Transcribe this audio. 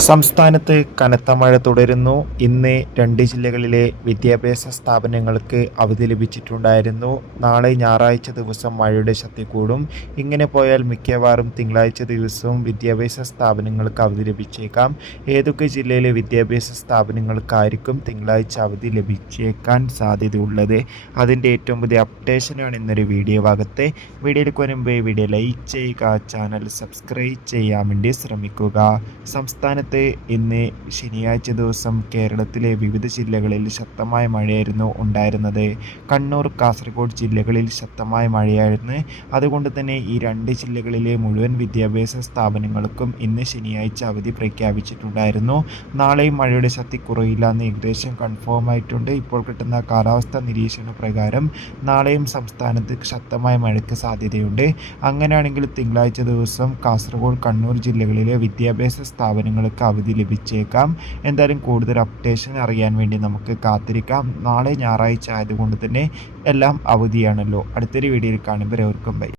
സംസ്ഥാനത്ത് കനത്ത മഴ തുടരുന്നു. ഇന്ന് 2 ജില്ലകളിലെ വിദ്യാഭ്യാസ സ്ഥാപനങ്ങൾക്ക് അവധി ലഭിച്ചിട്ടുണ്ടായിരുന്നു. നാളെ ഞായറാഴ്ച ദിവസം മഴയുടെ ശക്തി കൂടും. ഇങ്ങനെ പോയാൽ മിക്കവാറും തിങ്കളാഴ്ച ദിവസവും വിദ്യാഭ്യാസ സ്ഥാപനങ്ങൾക്ക് അവധി ലഭിച്ചേക്കാം. ഏതൊക്കെ ജില്ലയിലെ വിദ്യാഭ്യാസ സ്ഥാപനങ്ങൾക്കായിരിക്കും തിങ്കളാഴ്ച അവധി ലഭിച്ചേക്കാൻ സാധ്യതയുള്ളത്? അതിൻ്റെ ഏറ്റവും പുതിയ അപ്ഡേഷനാണ് ഇന്നൊരു വീഡിയോ ഭാഗത്തെ. വീഡിയോയിലേക്ക് വരുമ്പോൾ വീഡിയോ ലൈക്ക് ചെയ്യുക, ചാനൽ സബ്സ്ക്രൈബ് ചെയ്യാൻ വേണ്ടി ശ്രമിക്കുക. സംസ്ഥാനത്ത് ഇന്ന് ശനിയാഴ്ച ദിവസം കേരളത്തിലെ വിവിധ ജില്ലകളിൽ ശക്തമായ മഴയായിരുന്നു ഉണ്ടായിരുന്നത്. കണ്ണൂർ, കാസർഗോഡ് ജില്ലകളിൽ ശക്തമായ മഴയായിരുന്നു. അതുകൊണ്ട് തന്നെ ഈ 2 ജില്ലകളിലെ മുഴുവൻ വിദ്യാഭ്യാസ സ്ഥാപനങ്ങൾക്കും ഇന്ന് ശനിയാഴ്ച അവധി പ്രഖ്യാപിച്ചിട്ടുണ്ടായിരുന്നു. നാളെയും മഴയുടെ ശക്തി കുറയില്ല എന്ന് ഏകദേശം കൺഫേം ആയിട്ടുണ്ട്. ഇപ്പോൾ കിട്ടുന്ന കാലാവസ്ഥാ നിരീക്ഷണ പ്രകാരം നാളെയും സംസ്ഥാനത്ത് ശക്തമായ മഴയ്ക്ക് സാധ്യതയുണ്ട്. അങ്ങനെയാണെങ്കിൽ തിങ്കളാഴ്ച ദിവസം കാസർഗോഡ്, കണ്ണൂർ ജില്ലകളിലെ വിദ്യാഭ്യാസ സ്ഥാപനങ്ങൾക്ക് അവധി ലഭിച്ചേക്കാം. എന്തായാലും കൂടുതൽ അപ്ഡേഷൻ അറിയാൻ വേണ്ടി നമുക്ക് കാത്തിരിക്കാം. നാളെ ഞായറാഴ്ച ആയതുകൊണ്ട് തന്നെ എല്ലാം അവധിയാണല്ലോ. അടുത്തൊരു വീഡിയോയിൽ കാണുമ്പോൾ ബൈ.